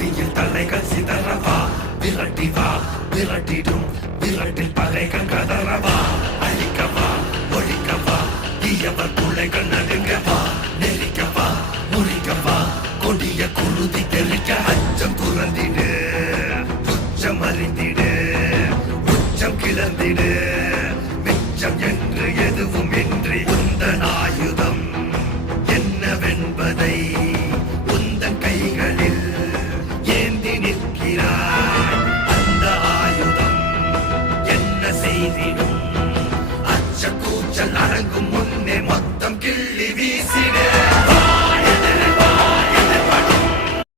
முடியில் தலைகள் சிதறவா விரட்டி வா விரட்டிடும் விரட்டில் பகைகள் கதறவா அழிக்கவா ஒழிக்கவா தீயவர் பிள்ளைகள் நடுங்கவா நெருக்கவா முறிக்கவா கொடிய குருதி தெளிக்க அச்சம் துறந்திடு துச்சம் அறிந்திடு உச்சம் கிளந்திடு மிச்சம் என்று எதுவும் இன்றி